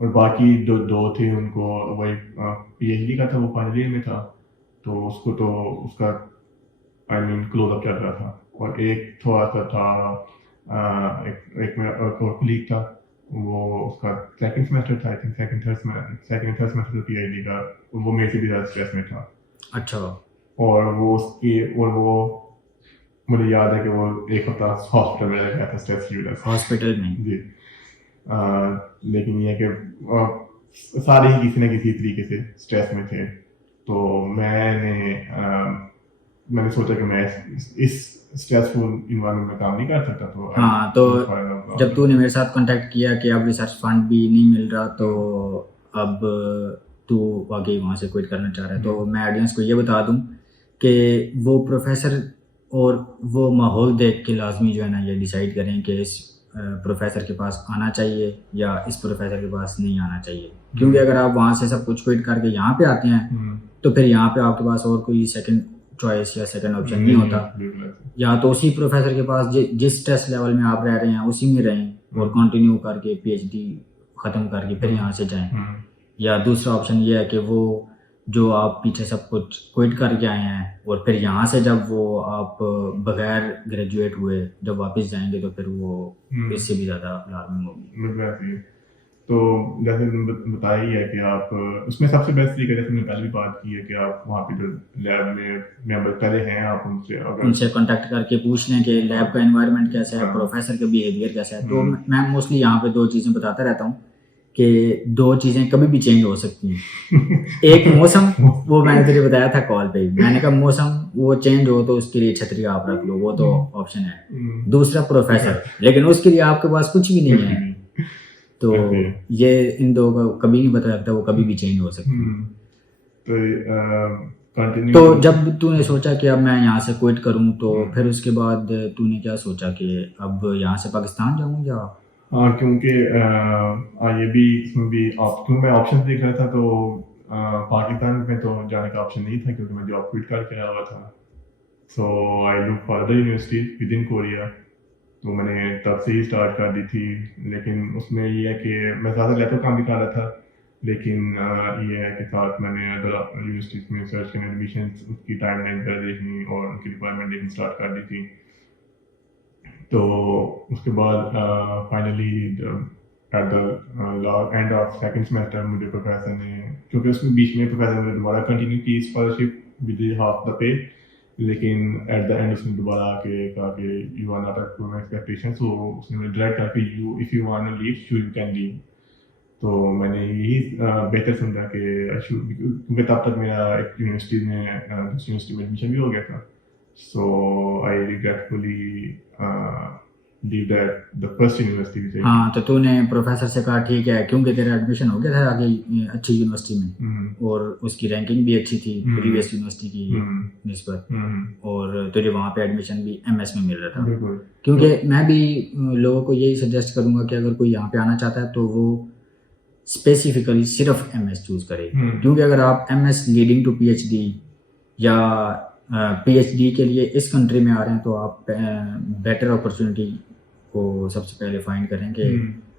اور باقی جو دو تھے ان کو وہی پی ایچ ڈی کا تھا، وہ فائنل ایئر میں تھا، تو اس کو تو اس کا کلوز اپ چل رہا تھا. اور ایک تھوڑا سا تھا، ایک میرا اور کلیگ تھا، وہ اس کا سیکنڈ سیمسٹر تھا، second third semester P H D کا، وہ میرے سے بھی زیادہ اسٹریس میں تھا. اچھا. اور وہ مجھے یاد ہے کہ وہ ایک ہفتہ ہاسپٹل میں رہ گیا تھا اسٹریس کی وجہ سے. ہاسپٹل میں؟ جی. لیکن یہ کہ سارے ہی کسی نہ کسی طریقے سے اسٹریس میں تھے. تو میں نے سوچا کہ میں اس اسٹریسفل انوائرمنٹ میں کام نہیں کر سکتا. تو ہاں، تو جب تو نے میرے ساتھ کانٹیکٹ کیا کہ اب ریسرچ فنڈ بھی نہیں مل رہا، تو اب تو واقعی وہاں سے کوئٹ کرنا چاہ رہا ہے، تو میں آڈینس کو یہ بتا دوں کہ وہ پروفیسر اور وہ ماحول دیکھ کے لازمی جو ہے نا یہ ڈیسائیڈ کریں کہ اس پروفیسر کے پاس آنا چاہیے یا اس پروفیسر کے پاس نہیں آنا چاہیے. کیونکہ اگر آپ وہاں سے سب کچھ کوئٹ کر کے یہاں پہ آتے ہیں تو پھر یہاں پہ آپ کے پاس اور کوئی سیکنڈ چوائس یا سیکنڈ آپشن نہیں ہوتا. یا تو اسی پروفیسر کے پاس جس ٹیسٹ لیول میں آپ رہ رہے ہیں اسی میں رہیں اور کنٹینیو کر کے پی ایچ ڈی ختم کر کے پھر یہاں سے جائیں. یا دوسرا آپشن یہ ہے کہ وہ جو آپ پیچھے سب کچھ کوئٹ کر کے آئے ہیں اور پھر یہاں سے جب وہ آپ بغیر گریجویٹ ہوئے جب واپس جائیں گے تو پھر وہ اس سے بھی زیادہ الارمنگ ہوگی. تو جیسے بتایا ہی ہے کہ آپ اس میں سب سے بیسٹ طریقہ جیسے میں نے پہلے بھی بات کی ہے کہ آپ وہاں پہ جو لیب میں ممبر پہلے ہیں آپ ان سے کانٹیکٹ کر کے پوچھ لیں کہ لیب کا انوائرمنٹ کیسا ہے، پروفیسر کا بیہیویئر کیسا ہے. تو میں موسٹلی یہاں پہ 2 چیزیں بتاتا رہتا ہوں کہ 2 چیزیں کبھی بھی چینج ہو سکتی ہیں. ایک موسم، وہ میں نے تجھے بتایا تھا کال پہ، میں نے کہا موسم وہ چینج ہو تو اس کے لیے چھتری آپ رکھ لو، وہ تو آپشن ہے. دوسرا پروفیسر، لیکن اس کے لیے آپ کے پاس کچھ بھی نہیں ہے. تو یہ ان 2 کا کبھی نہیں پتہ لگتا، وہ کبھی بھی چینج ہو سکتی ہے. تو جب تو نے سوچا کہ اب میں یہاں سے کوئٹ کروں تو پھر اس کے بعد تو نے کیا سوچا کہ اب یہاں سے پاکستان جاؤں یا؟ ہاں، کیونکہ یہ بھی اس میں بھی میں آپشن دیکھ رہا تھا، تو پاکستان میں تو جانے کا آپشن نہیں تھا کیونکہ میں جاب کوئٹ کر کے آیا ہوا تھا. So I look for other university with in Korea. تو میں نے تب سے ہی اسٹارٹ کر دی تھی. لیکن اس میں یہ ہے کہ میں زیادہ لیپٹاپ کام بھی کر رہا تھا، لیکن یہ ہے کہ ساتھ میں نے ادر یونیورسٹیز میں سرچ کرنے، ایڈمیشن کی ٹائم لائن کر دیکھنی اور ان کی ریکوائرمنٹ دیکھنی اسٹارٹ کر دی تھی. تو اس کے بعد finally at the end of second semester مجھے پروفیسر نے، کیونکہ اس میں بیچ میں پروفیسر نے دوبارہ کنٹینیو کی اسکالرشپ ود ہاف دا پے، لیکن ایٹ دا اینڈ اس نے دوبارہ آ کے کہا کہ you are not up to my expectation. So اس نے مجھے ڈائریکٹ کہا کہ if you want to leave you can leave. تو میں نے یہی بہتر سمجھا کہ کیونکہ تب تک میرا ایک یونیورسٹی میں دوسری یونیورسٹی میں ایڈمیشن بھی ہو گیا تھا. So I regretfully leave that the first university. ہاں، تو تو نے پروفیسر سے کہا ٹھیک ہے، کیونکہ تیرا ایڈمیشن ہو گیا تھا آگے اچھی یونیورسٹی میں اور اس کی رینکنگ بھی اچھی تھی پریویس یونیورسٹی کی نسبت، اور تجھے وہاں پہ ایڈمیشن بھی ایم ایس میں مل رہا تھا. کیونکہ میں بھی لوگوں کو یہی سجیسٹ کروں گا کہ اگر کوئی یہاں پہ آنا چاہتا ہے تو وہ اسپیسیفکلی صرف ایم ایس چوز کرے. کیونکہ اگر آپ M S leading to P H D یا پی ایچ ڈی کے لیے اس کنٹری میں آ رہے ہیں تو آپ بیٹر اپرچونیٹی کو سب سے پہلے فائنڈ کریں کہ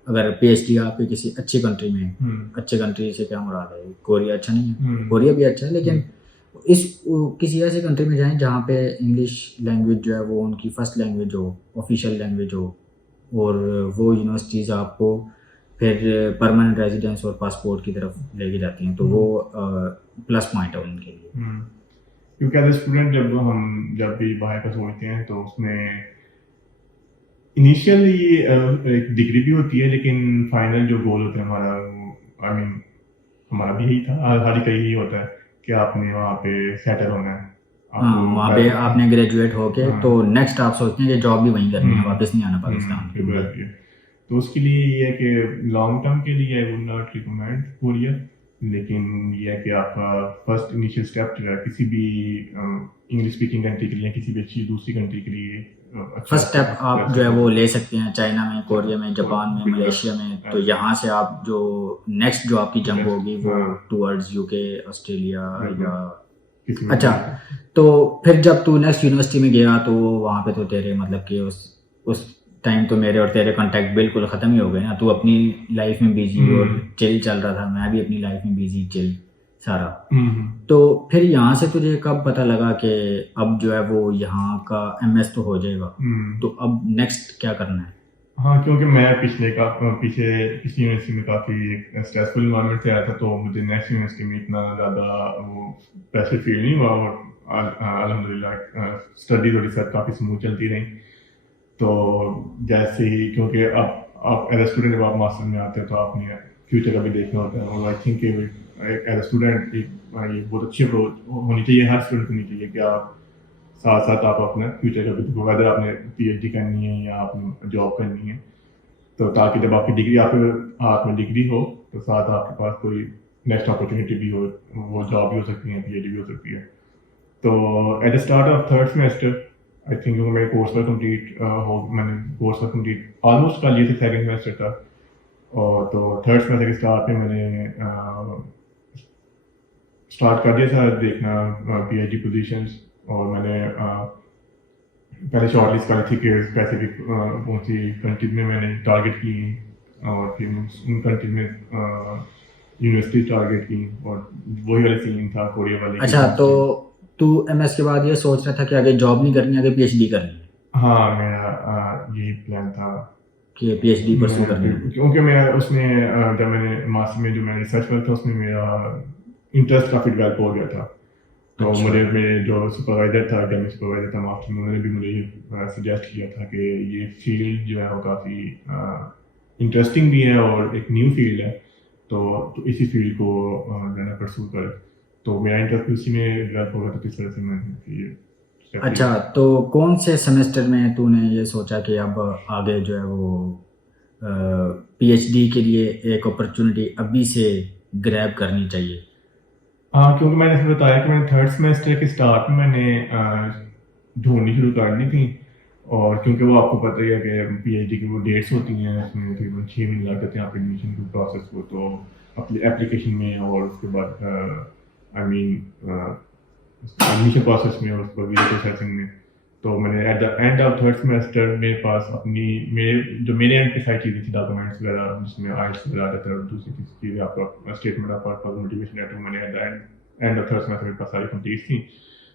اگر پی ایچ ڈی آپ کے کسی اچھی کنٹری میں، اچھے کنٹری سے کیا مراد ہے، کوریا اچھا نہیں ہے، کوریا بھی اچھا ہے، لیکن کسی ایسی کنٹری میں جائیں جہاں پہ انگلش لینگویج جو ہے وہ ان کی فرسٹ لینگویج ہو، آفیشیل لینگویج ہو، اور وہ یونیورسٹیز آپ کو پھر پرماننٹ ریزیڈنس اور پاسپورٹ کی طرف لے کے جاتی ہیں، تو وہ پلس پوائنٹ ہے ان کے لیے. کیونکہ ایز اے اسٹوڈنٹ جب بھی باہر کا سوچتے ہیں تو اس میں انیشیلی ایک ڈگری بھی ہوتی ہے، لیکن فائنل جو گول ہوتا ہے ہمارا بھی یہی تھا، ہر کا یہی ہوتا ہے کہ آپ نے وہاں پہ سیٹل ہونا ہے. ہاں، وہاں پہ آپ نے گریجویٹ ہو کے تو نیکسٹ آپ سوچتے ہیں کہ جاب بھی وہیں کرنی ہے، واپس نہیں آنا پاکستان. تو اس کے لیے یہ ہے کہ لانگ ٹرم کے لیے I would not recommend Korea, لیکن یہ ہے کہ آپ کا فرسٹ انیشیل اسٹیپ جو ہے کسی بھی انگلش اسپیکنگ کنٹری کے لیے، کسی بھی اچھی دوسری کنٹری کے لیے فرسٹ اسٹیپ آپ جو ہے وہ لے سکتے ہیں. چائنا میں، کوریا میں، جاپان میں، ملیشیا میں. تو یہاں سے آپ جو نیکسٹ جو آپ کی جمپ ہوگی وہ ٹورڈز یو کے، آسٹریلیا یا اچھا. تو پھر جب تو نیکسٹ یونیورسٹی میں گیا تو وہاں پہ تو تیرے مطلب کہ اس ٹائم تو میرے اور تیرے کانٹیکٹ بالکل ختم ہی ہو گئے نا. تو اپنی لائف میں بیزی اور چل چل رہا تھا, میں بھی اپنی لائف میں بیزی چل سارا. تو پھر یہاں سے تجھے کب پتہ لگا کہ اب جو ہے وہ یہاں کا ایم ایس تو ہو جائے گا, تو اب نیکسٹ کیا کرنا ہے؟ ہاں, کیونکہ میں پچھلی یونیورسٹی میں کافی اسٹریسفل انوائرمنٹ سے آیا تھا, تو مجھے نیکسٹ یونیورسٹی میں اتنا زیادہ وہ پریشر فیل نہیں ہوا, اور الحمد للہ اسٹڈیز اور ریسرچ کافی اسموتھ چلتی رہی. تو جیسے ہی, کیونکہ اب آپ ایز اے اسٹوڈنٹ جب آپ ماسٹر میں آتے ہیں تو آپ نے فیوچر کا بھی دیکھنا ہوتا ہے, اور آئی تھنک کہ ایز اے اسٹوڈنٹ یہ بہت اچھی اپروچ ہونی چاہیے, ہر اسٹوڈنٹ کو ہونی چاہیے کہ آپ ساتھ ساتھ آپ اپنا فیوچر کا بھی دیکھو, ویدر آپ نے پی ایچ ڈی کرنی ہے یا آپ نے جاب کرنی ہے, تو تاکہ جب آپ کی ڈگری آپ کے ہاتھ میں ڈگری ہو تو ساتھ آپ کے پاس کوئی نیکسٹ اپرچونیٹی بھی ہو, وہ جاب بھی ہو سکتی ہے, پی ایچ ڈی بھی ہو سکتی ہے. تو at the start of third semester I think میرے کورس کا کمپلیٹ میں نے کورس کا کمپلیٹ آلموسٹ کر لیا تھا, سیکنڈ سیمسٹر تھا. اور تو تھرڈ سیمسٹر کے اسٹارٹ میں نے اسٹارٹ کر دیا تھا دیکھنا پی ایچ ڈی پوزیشنس, اور میں نے پہلے شارٹ لسٹ کری تھی کہ اسپیسیفک کون سی کنٹری میں میں نے ٹارگیٹ کی, اور پھر ان کنٹری میں یونیورسٹی ٹارگیٹ کی, اور وہی والا سین تھا کوریا والے. اچھا, تو ایم ایس کے بعد یہ سوچ رہا تھا کہ آگے جاب نہیں کرنی, آگے پی ایچ ڈی کرنی ہے؟ ہاں, میرا یہی پلان تھا کہ پی ایچ ڈی پرسو کرنی ہے, کیونکہ میں اس میں جب میں نے ماسٹر میں جو میں نے ریسرچ کرا تھا اس میں میرا انٹرسٹ کافی ڈیولپ ہو گیا تھا. تو مجھے میرے جو سپروائزر تھا, اکیڈمک سپروائزر تھا ماسٹر میں, انہوں نے بھی مجھے یہ سجیسٹ کیا تھا کہ یہ فیلڈ جو ہے وہ کافی انٹرسٹنگ بھی ہے اور ایک نیو فیلڈ ہے, تو اسی فیلڈ کو جو ہے نا پرسو کرے. تو میرا انٹرسٹ اسی میں ڈیولپ ہو گیا تھا, کس طرح سے میں یہ. اچھا, تو کون سے سیمسٹر میں تو نے یہ سوچا کہ اب آگے جو ہے وہ پی ایچ ڈی کے لیے ایک اپرچونیٹی ابھی سے گریب کرنی چاہیے؟ ہاں, کیونکہ میں نے بتایا کہ میں نے تھرڈ سیمسٹر کے اسٹارٹ میں نے ڈھونڈنی شروع کرنی تھی, اور کیونکہ وہ آپ کو پتہ ہی ہے کہ پی ایچ ڈی کی وہ ڈیٹس ہوتی ہیں, اس میں تقریباً 6 مہینے لگ جاتے ہیں آپ کے ایڈمیشن کے پروسیس کو, تو اپنی اپلیکیشن میں اور اس کے بعد آئی مین ایڈمیشن پروسیس میں اور اس کے بعد ویزا پروسیسنگ میں. تو میں نے at the end of third semester میرے پاس میرے اینڈ کی ساری چیزیں تھی, ڈاکومنٹس وغیرہ, جس میں آئلٹس وغیرہ آتا تھا, اور دوسری چیزیں آپ کا statement of purpose, motivation letter, میں نے at the end of third semester میرے پاس ساری کمپلیٹ تھیں.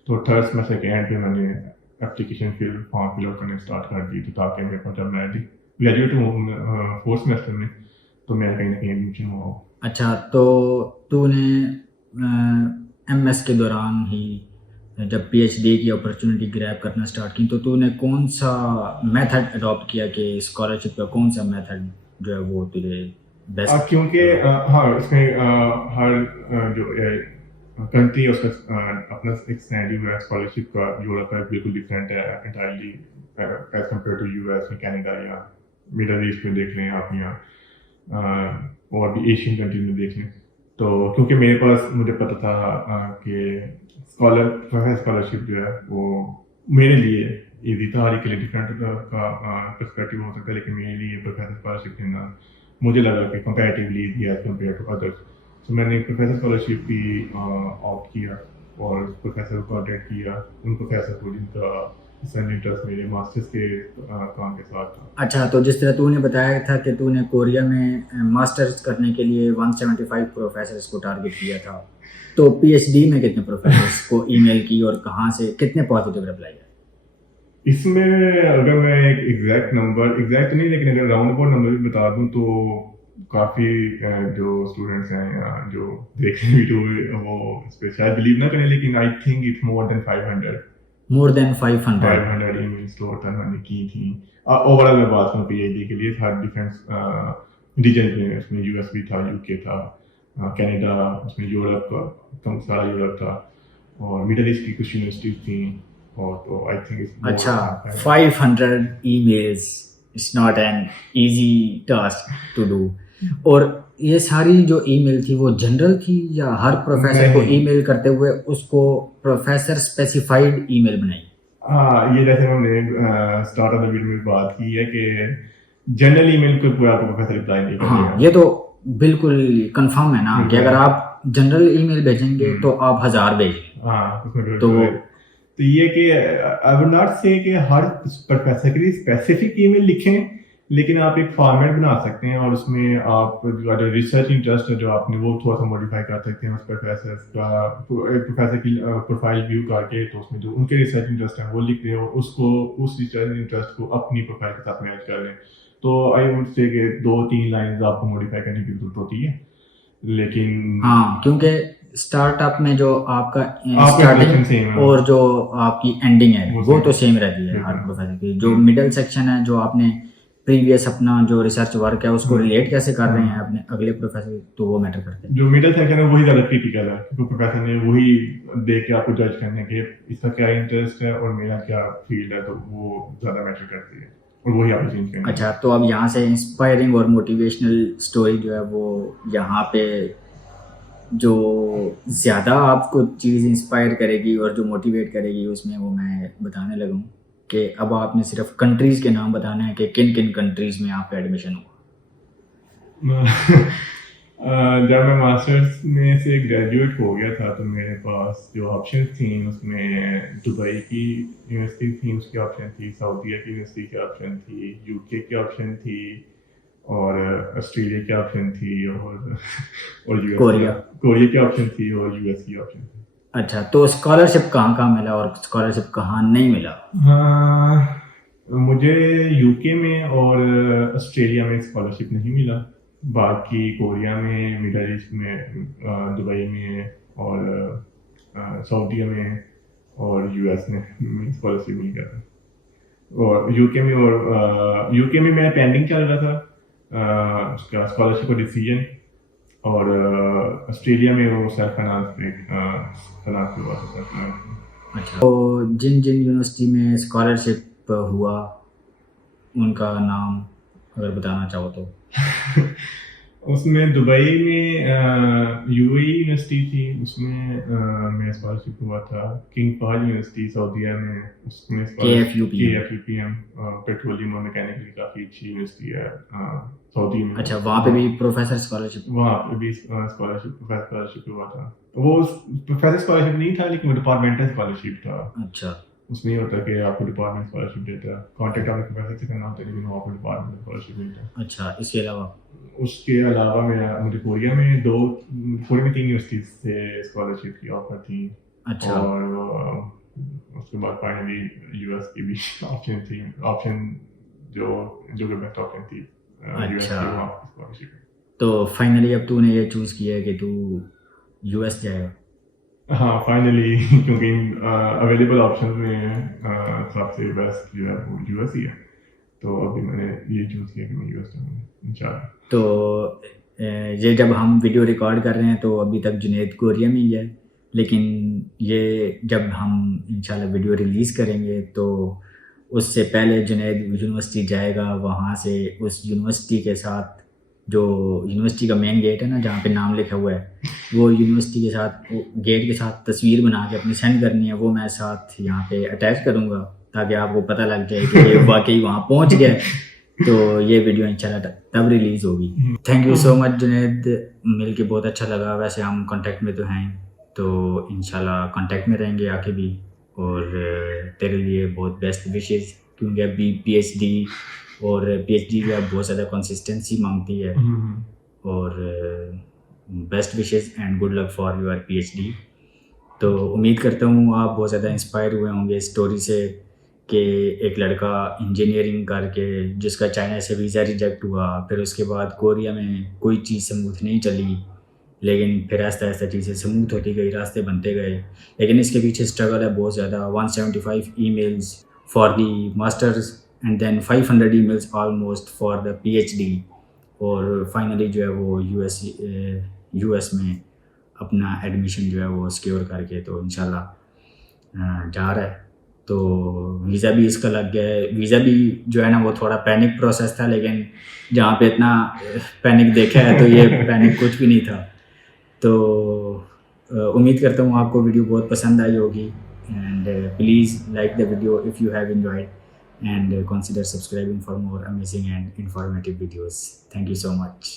تو تھرڈ سیمسٹر کے اینڈ پہ میں نے اپلیکیشن فارم فل آؤٹ کرنے اسٹارٹ کر دی, تو تاکہ میرے پاس جب میں گریجویٹ ہوں فورتھ سیمسٹر میں تو میرا کہیں نہ کہیں ایڈمیشن ہوا. اچھا, تو نے ایم ایس کے دوران ہی جب پی ایچ ڈی کی اپرچونیٹی گریب کرنا اسٹارٹ کی, تو نے کون سا میتھڈ اڈاپٹ کیا کہ اسکالرشپ کا کون سا میتھڈ جو ہے وہ تجھے بیسٹ؟ کیونکہ ہاں, اس میں ہر جو کنٹری اس کا اپنا ایک سینیریو ہے اسکالرشپ کا, یورپ کا بالکل ڈفرینٹ ہے entirely as compare to U S, Canada یا مڈل ایسٹ میں دیکھ لیں آپ, یہاں اور بھی ایشین کنٹری میں دیکھ لیں. تو کیونکہ میرے پاس مجھے پتہ تھا کہ اسکالرشپ جو ہے وہ میرے لیے ایزی تھا, ہر ایک کے لیے ڈفرینٹ کا پرسپیکٹیو ہو سکتا ہے, لیکن میرے لیے پروفیسر اسکالرشپ لینا مجھے لگا کہ comparatively easy as compare to others. تو میں نے پروفیسر اسکالرشپ بھی آپٹ کیا اور پروفیسر کو کانٹیکٹ کیا, ان پروفیسر کو جن کا انٹرسٹ میرے ماسٹرس کے کام کے ساتھ تھا. اچھا, تو جس طرح تو نے بتایا تھا کہ تو نے کوریا میں ماسٹرز کرنے کے لیے 175 پروفیسرز کو ٹارگیٹ کیا تھا, تو پی ایچ ڈی میں کتنے پروفیسرز کو ای میل کی اور کہاں سے کتنے پازیٹیو رپلائی آئے؟ اس میں اگر میں ایک ایگزیکٹ نہیں, لیکن اگر راؤنڈ اباؤٹ نمبر بھی بتا دوں تو کافی جو اسٹوڈنٹس ہیں جو دیکھ رہے ویڈیو وہ اس پہ شاید بلیو نہ کریں, لیکن I think it's more than 500 emails تو میں نے کی تھیں. اوور آل میں بات کروں پی ایچ ڈی کے لیے ہر ڈفرینس ریجن میں, اس میں یو ایس بھی تھا, یو کے تھا, کینیڈا, اس میں یورپ کا سارا یورپ تھا, اور مڈل ایسٹ کی کچھ یونیورسٹیز تھیں, اور تو آئی تھنک. اچھا, 500 emails it's not an easy task to do. اور یہ ساری جو ای میل تھی وہ جنرل تھی یا ہر پروفیسر کو ای میل کرتے ہوئے اس کو پروفیسر اسپیسیفائڈ ای میل بنائی؟ ہاں, یہ جیسے ہم نے اسٹارٹ آف دا ویڈیو میں بات کی ہے کہ جنرل ای میل کو پورا پروفیسر رپلائی نہیں کرے گا. ہاں, یہ تو بالکل کنفرم ہے نا کہ اگر آپ جنرل ای میل بھیجیں گے تو آپ 1000 بھیجیں. ہاں, تو تو یہ کہ آئی وڈ ناٹ سے کہ ہر پروفیسر کے لیے اسپیسیفک ای میل لکھیں، لیکن آپ ایک فارمیٹ بنا سکتے ہیں اور اس میں آپ جو ریسرچ انٹرسٹ ہے جو آپ نے وہ تھوڑا سا موڈیفائی کر سکتے ہیں اس پروفیسر کا، پروفیسر کی پروفائل ویو کر کے، تو اس میں جو ان کے ریسرچ انٹرسٹ ہیں وہ لکھ دیں اور اس ریسرچ انٹرسٹ کو اپنی پروفائل کے ساتھ میچ کر لیں. تو آئی وڈ سے کہ 2-3 لائنز آپ کو موڈیفائی کرنے کی ضرورت ہوتی ہے، لیکن ہاں کیونکہ اسٹارٹ اپ میں جو آپ کا آپ کا اسٹارٹنگ same ہے اور جو آپ کی اینڈنگ ہے وہ وہ same تو سیم رہتی ہے ہر پروفیسر کی. جو مڈل سیکشن ہے جو آپ نے پریویس اپنا جو ریسرچ ورک ہے اس کو ریلیٹ کیسے کر رہے ہیں اپنے اگلے پروفیسر، تو وہ میٹر کرتے ہیں. جو مڈل سیکشن ہے وہی زیادہ کریٹیکل ہے، کیونکہ پروفیسر نے وہی دیکھ کے آپ کو جج کرنا ہے کہ اس کا کیا انٹرسٹ ہے اور میرا کیا فیلڈ ہے، تو وہ زیادہ میٹر کرتی ہے اور وہی آپ چینج کریں. اچھا، تو اب یہاں سے انسپائرنگ اور موٹیویشنل اسٹوری جو ہے وہ یہاں پہ جو زیادہ آپ کو چیز انسپائر کرے گی اور جو موٹیویٹ کرے گی اس میں وہ میں بتانے لگا ہوں کہ اب آپ نے صرف کنٹریز کے نام بتانا ہے کہ کن کن کنٹریز میں آپ کا ایڈمیشن ہوا. جب میں ماسٹرس میں سے گریجویٹ ہو گیا تھا تو میرے پاس جو آپشنس تھیں اس میں دبئی کی یونیورسٹی تھی، اس کی آپشن تھی، سعودیہ کی یونیورسٹی کی آپشن تھی، یو کے کی آپشن تھی، اور آسٹریلیا کی آپشن تھی، اور کوریا کی آپشن تھی، اور یو ایس کی آپشن تھی. اچھا، تو اسکالرشپ کہاں کہاں ملا اور اسکالرشپ کہاں نہیں ملا؟ مجھے یو کے میں اور آسٹریلیا میں اسکالرشپ نہیں ملا، باقی کوریا میں، مڈل ایسٹ میں، دبئی میں اور سعودیہ میں اور یو ایس میں اسکالرشپ مل گیا تھا. اور یو کے میں میرا پینڈنگ چل رہا تھا اس کا اسکالرشپ کا ڈیسیجن، اور آسٹریلیا میں وہ سیلف فائنانس پہ ہوا تھا. اچھا، تو جن یونیورسٹی میں اسکالرشپ ہوا ان کا نام اگر بتانا چاہو تو؟ اس میں دبئی میں یو اے یونیورسٹی تھی، اس میں میرا اسکالرشپ ہوا تھا. کنگ فہد یونیورسٹی سعودیہ میں، اس میں KFUPM پیٹرولیم اور میکینیکل کی کافی اچھی یونیورسٹی ہے سعودی میں. اچھا، وہاں پہ بھی پروفیسر اسکالرشپ؟ وہاں پہ بھی اسکالرشپ ہوا تھا. وہ پروفیسر اسکالرشپ نہیں تھا لیکن وہ ڈپارٹمنٹل اسکالرشپ تھا. اچھا، اس میں یہ ہوتا ہے کہ آپ کو ڈپارٹمنٹ اسکالرشپ دیتا ہے، کانٹیکٹ آپ کے پروفیسر سے کرنا ہوتا ہے لیکن وہ آپ کو ڈپارٹمنٹ اسکالرشپ ملتا ہے. اچھا، اس کے علاوہ مجھے کوریا میں 3 یونیورسٹیز سے اسکالرشپ کی آفر تھی. اچھا، اور اس کے بعد فائنلی یو ایس کی بھی آپشن تھی، جو کہ بیسٹ آپشن تھی یو ایس کی اسکالرشپ. تو فائنلی اب تو نے یہ چوز کیا ہے کہ تو یو ایس جائے گا؟ ہاں فائنلی، کیونکہ اویلیبل آپشن میں سب سے بیسٹ جو ہے وہ یو ایس ہی ہے، تو ابھی میں نے یہ چوز کیا کہ میں یو ایس جاؤں گا انشاءاللہ. تو یہ جب ہم ویڈیو ریکارڈ کر رہے ہیں تو ابھی تک جنید کوریا میں ہی ہے، لیکن یہ جب ہم انشاءاللہ ویڈیو ریلیز کریں گے تو اس سے پہلے جنید یونیورسٹی جائے گا. وہاں سے اس یونیورسٹی کے ساتھ جو یونیورسٹی کا مین گیٹ ہے نا جہاں پہ نام لکھا ہوا ہے، وہ یونیورسٹی کے ساتھ گیٹ کے ساتھ تصویر بنا کے اپنی سینڈ کرنی ہے، وہ میں ساتھ یہاں پہ اٹیچ کروں گا تاکہ آپ کو پتہ لگ جائے کہ یہ واقعی وہاں پہنچ گئے. تو یہ ویڈیو انشاءاللہ تب ریلیز ہوگی. تھینک یو سو مچ جنید، مل کے بہت اچھا لگا. ویسے ہم کانٹیکٹ میں تو ہیں تو انشاءاللہ کانٹیکٹ میں رہیں گے آگے بھی، اور تیرے لیے بہت بیسٹ وشز، کیونکہ ابھی پی ایچ ڈی جو ہے بہت زیادہ کنسسٹنسی مانگتی ہے. اور best wishes and good luck for your P H D. تو امید کرتا ہوں آپ بہت زیادہ انسپائر ہوئے ہوں گے اس اسٹوری سے کہ ایک لڑکا انجینئرنگ کر کے جس کا چائنا سے ویزا ریجیکٹ ہوا، پھر اس کے بعد کوریا میں کوئی چیز سموتھ نہیں چلی، لیکن پھر آہستہ آہستہ چیزیں سموتھ ہوتی گئی، راستے بنتے گئے. لیکن اس کے پیچھے اسٹرگل ہے بہت زیادہ. 175 emails for the masters and then 500 emails almost for the P H D. اور فائنلی جو ہے وہ یو ایس میں اپنا ایڈمیشن جو ہے وہ سیکیور کر کے تو انشاءاللہ جا رہا ہے. تو ویزا بھی اس کا لگ گیا ہے. ویزا بھی جو ہے نا وہ تھوڑا پینک پروسیس تھا، لیکن جہاں پہ اتنا پینک دیکھا ہے تو یہ پینک کچھ بھی نہیں تھا. تو امید کرتا ہوں آپ کو ویڈیو بہت پسند آئی ہوگی. And please like the video if you have enjoyed and consider subscribing for more amazing and informative videos. Thank you so much.